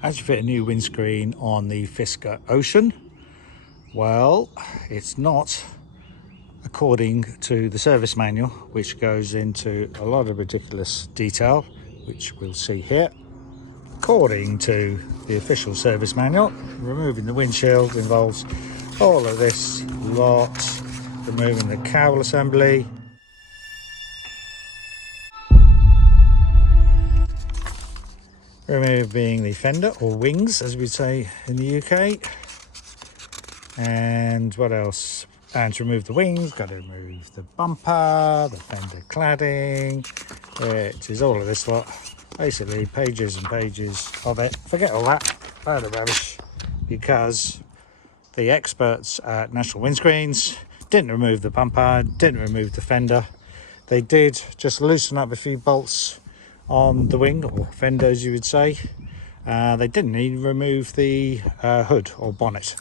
How do you fit a new windscreen on the Fisker Ocean? Well, it's not according to the service manual, which goes into a lot of ridiculous detail, which we'll see here. According to the official service manual, removing the windshield involves all of this lot, removing the cowl assembly, removing the fender or wings, as we say in the UK, and what else? And to remove the wings, got to remove the bumper, the fender cladding. It is all of this lot, basically pages and pages of it. Forget all that, load of rubbish, because the experts at National Windscreens didn't remove the bumper, didn't remove the fender. They did just loosen up a few bolts on the wing, or fenders you would say. They didn't even remove the hood or bonnet.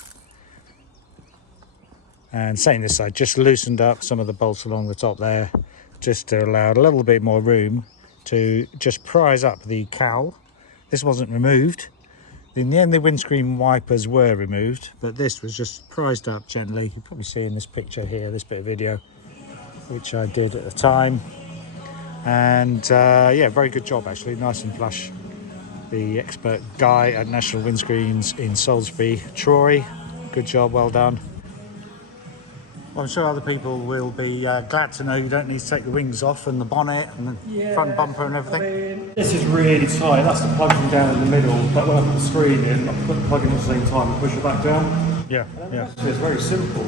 And saying this, I just loosened up some of the bolts along the top there, just to allow a little bit more room to just prise up the cowl. This wasn't removed. In the end, the windscreen wipers were removed, but this was just prised up gently. You can probably see in this picture here, this bit of video, which I did at the time. And yeah, very good job actually, nice and flush. The expert guy at National Windscreens in Salisbury, Troy, good job, well done. Well, I'm sure other people will be glad to know you don't need to take the wings off and the bonnet and the front bumper and everything. I mean, this is really tight, that's the plug from down in the middle, but when I put the screen in, I put the plug in at the same time and push it back down. Yeah, yeah. It's very simple.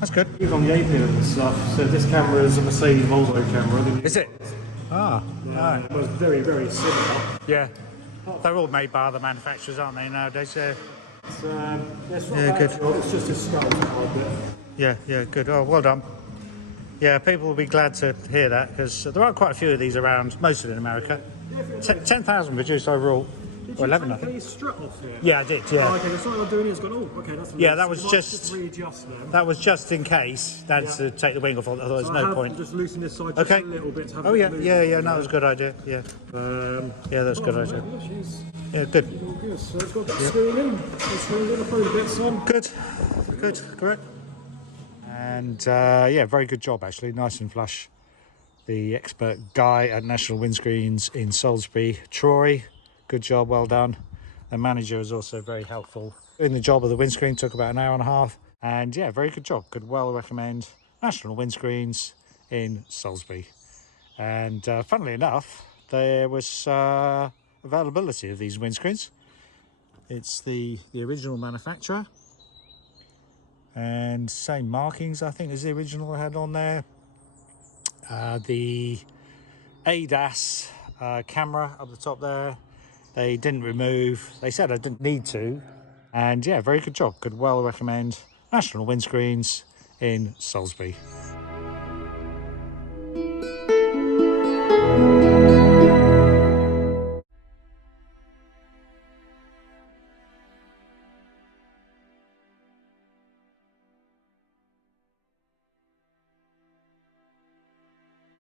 That's good. Even on the A-pin and stuff, so this camera is a Mercedes Volvo camera. Is it? Ah, yeah, it was very, very similar. Yeah. They're all made by other manufacturers, aren't they, nowadays? It's Yeah, good. It's just a scuttle type bit. Yeah, good. Oh, well done. Yeah, people will be glad to hear that, because there are quite a few of these around, mostly in America. 10,000 produced overall. Or 11, I think. Did you strut off here? Yeah, I did, yeah. Oh, okay, that's what I'm doing is going, oh, okay, that's Yeah, that was so just readjust them. that was just in case. That's to take the wing off, otherwise So no point. Just loosen this side Okay. just a little bit to have Oh it yeah, move. yeah, no, that was a good idea. Yeah, yeah, that's a good idea. Yeah, good. So it's got that screwing in. It's screwing in, throw the bits on. Good, correct. And yeah, very good job actually, nice and flush. The expert guy at National Windscreens in Salisbury, Troy, good job, well done. The manager was also very helpful. Doing the job of the windscreen took about an hour and a half. And yeah, very good job. Could well recommend National Windscreens in Salisbury. And funnily enough, there was availability of these windscreens. It's the original manufacturer. And same markings, I think, as the original I had on there. The ADAS camera up the top there, they didn't remove. They said I didn't need to. And yeah, very good job. Could well recommend National Windscreens in Salisbury.